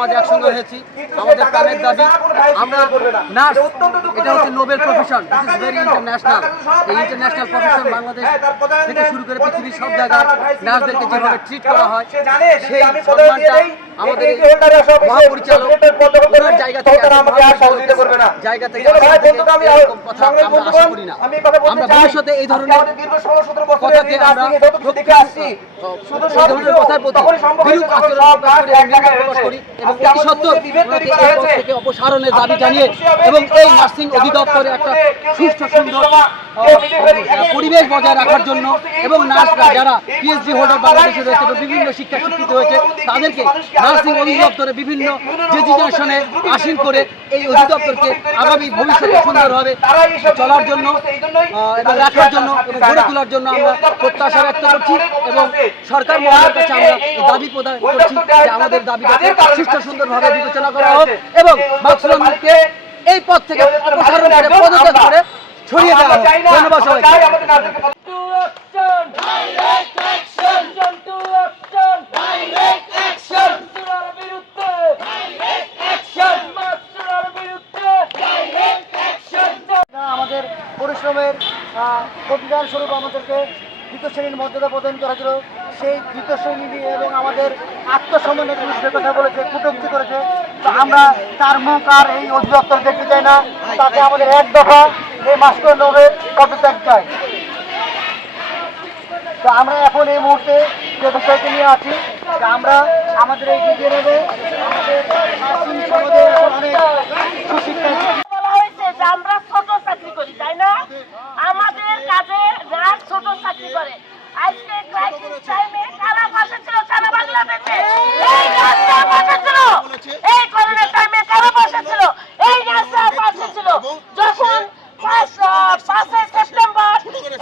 সমাজ একসঙ্গে হয়েছি আমাদের প্রাণের দাবি। আমরা নার্স এটা হচ্ছে noble profession this is very international এই ইন্টারন্যাশনাল প্রফেশন বাংলাদেশ থেকে শুরু করে পৃথিবীর সব জায়গায় নার্সদেরকে যেভাবে ট্রিট করা হয় সেই সম্মানটা আমাদের মহাপরিচালক ওনার জায়গা থেকে জায়গা থেকে কথা আমরা আশা করি না। আমরা ভবিষ্যতে এই ধরনের কথাকে আমরা এই ধরনের কথার প্রতি বিরূপ আচরণ প্রকাশ করি থেকে অপসারণের দাবি জানিয়ে এবং এই নার্সিং অধিদপ্তরে একটা সুষ্ঠু সুন্দর পরিবেশ বজায় রাখার জন্য এবং নার্সরা যারা পিএইচডি হোল্ডার বাংলাদেশে রয়েছে এবং বিভিন্ন শিক্ষা শিক্ষিত হয়েছে তাদেরকে নার্সিং অধিদপ্তরে বিভিন্ন ডেজিগনেশনে আসীন করে এই অধিদপ্তরকে আগামী ভবিষ্যতে সুন্দরভাবে চলার জন্য এবং রাখার জন্য এবং গড়ে তোলার জন্য আমরা প্রত্যাশা ব্যক্ত করছি এবং সরকার মহলের কাছে আমরা দাবি প্রদান করছি যে আমাদের দাবি সুষ্ঠু সুন্দরভাবে বিবেচনা করা হোক এবং মাকসুলকে এই পদ থেকে অপসারণ করে পদত্যাগ করে ছড়িয়ে দেওয়া হোক ধন্যবাদ সবাইকে! আমাদের পরিশ্রমের আহ, প্রতিদান স্বরূপ আমাদেরকে দ্বিতীয় শ্রেণির মর্যাদা প্রদান করা ছিল সেই দ্বিতীয় শ্রেণি নিয়ে এবং আমাদের আত্মসম্মানের বিরুদ্ধে কথা বলেছে কটুক্তি করেছে। তো আমরা তার মুখ আর এই অধিদপ্তর দেখতে চাই না। তাকে আমাদের এক দফা এই মাস্টার নবে পদত্যাগ চাই। তো আমরা এখন এই মুহূর্তে যে বিষয়টি নিয়ে আছি আমরা আমাদের এই ডিজিএ নেবে আমাদের সুশিক্ষা আমরা ছোট চাকরি করি তাই না আমাদের কাজে নার্স ছোট চাকরি করে আজকে ক্রাইসিস টাইমে কারা পাশে ছিল সারা বাংলাদেশে এই নার্সরা পাশে ছিল এই করোনা টাইমে কারা পাশে ছিল এই নার্সরা পাশে ছিল যখন পাঁচ আহ, পাঁচই সেপ্টেম্বর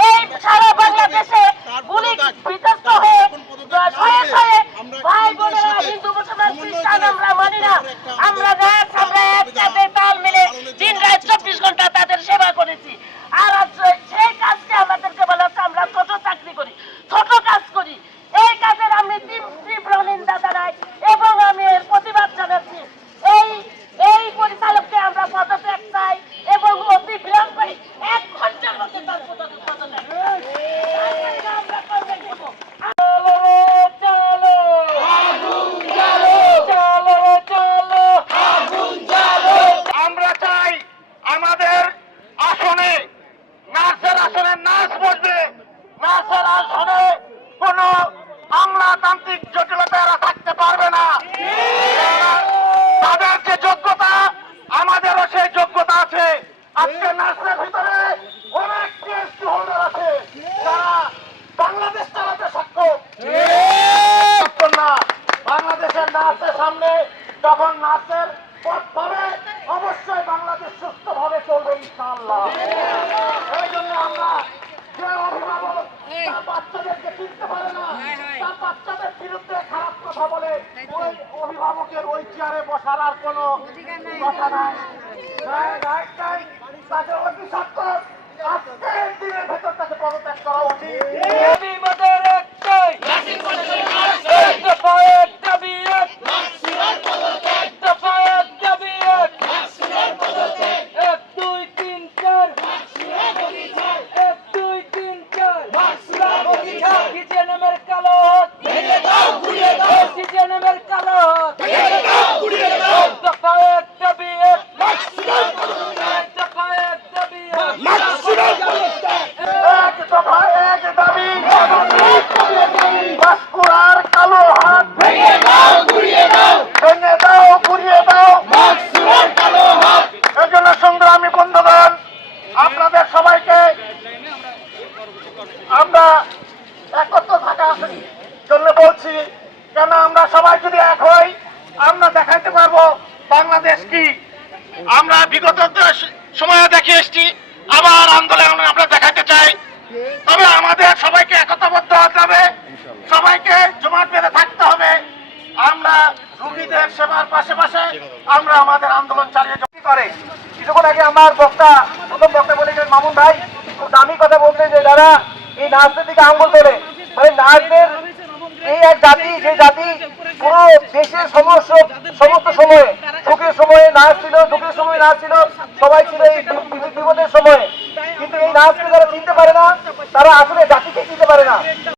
এই সারা বাংলাদেশে গুলি বিধ্বস্ত হয়ে আহ, শয়ে শয়ে ভাই বোনেরা হিন্দু মুসলমান খ্রিস্টান আমরা মানি না আমরা নার্স আমরা একসাথে তাল মিলে দিন রাত চব্বিশ ঘণ্টা তাদের সেবা করেছি আর আজ সেই কাজকে আমাদেরকে বলা হচ্ছে আমরা ছোট চাকরি করি ছোট কাজ করি এই কাজের আমি তীব্র তীব্র নিন্দা জানাই এবং আমি এর প্রতিবাদ জানাচ্ছি এই এই পরিচালককে আমরা পদত্যাগ চাই এবং অতি বিলম্বে এক ঘণ্টার মধ্যে তার পদত্যাগ পদত্যাগ চাই। তারপরে আমরা করবে দেব। চলো রে চলো! চলো রে চলো! আমরা চাই আমাদের আসনে নার্সের আসনে নার্স বসবে নার্সের আসনে কোন আমলাতান্ত্রিক জটিলতা থাকতে পারবে না। তাদের যে যোগ্যতা, আমাদেরও সেই যোগ্যতা আছে। আজকে নার্সের ভিতরে অনেক পিএইচডি হোল্ডার আছে। যারা বাংলাদেশ চালাতে সক্ষম। না। বাংলাদেশের নার্সের সামনে যখন নার্সের পথ পাবে, অবশ্যই বাংলাদেশ সুস্থভাবে চলবে ইনশাআল্লাহ। এই জন্য আমরা যে তার বাচ্চাদেরকে চিনতে পারে না। তার বাচ্চাদের বিরুদ্ধে খারাপ কথা বলে। ওই অভিভাবকের ওই চেয়ারে বসার আর কোনো কথা নাই। নাই। তাকে অতি সত্তর আজকের দিনের ভেতর তাকে পদত্যাগ করা উচিত দাবি আমাদের একটাই! এক দফা এক দাবি এক! এক দফা এক দাবি এক! এক, দুই, তিন, চার! এক, দুই, তিন, চার! সিজেনেমের কালো হাত! সিজেনেমের কালো হাত! এক দফা এক দাবি এক! এক দফা এক দাবি এক! এক দফা এক দাবি বাঁশকুড়ার কালো হাত ভেঙে দাও ঘুরিয়ে দাও ভেঙে দাও ঘুরিয়ে দাও কালো হাত এই জন্য সংগ্রামী বন্ধুগণ আপনাদের সবাইকে আমরা একত্র থাকার জন্য বলছি কেন আমরা সবাই যদি এক হই, আমরা দেখাইতে পারব বাংলাদেশ কি। আমরা বিগত সময়ে দেখে এসেছি, আবার আন্দোলন আমরা দেখাতে চাই। তবে আমাদের সবাইকে একতাবদ্ধ হতে হবে। সবাইকে জমাট বেঁধে থাকতে হবে। আমরা রুগীদের সেবার পাশে পাশে আমরা আমাদের আন্দোলন চালিয়ে করে? কিছুক্ষণ আগে আমার বক্তা, প্রথম বক্তা বলেছেন মামুন ভাই, খুব দামি কথা বলছেন যে যারা এই নার্সদের দিকে আঙ্গুল তোলে। মানে নার্সদের এই এক জাতি দেশের সমস্ত সমস্ত সময়ে, সুখের সময়ে নাচ ছিল, দুঃখের সময় নাচ ছিল, সবাই ছিল এই বিপদের সময়ে। কিন্তু এই নাচকে যারা চিনতে পারে না, তারা আসলে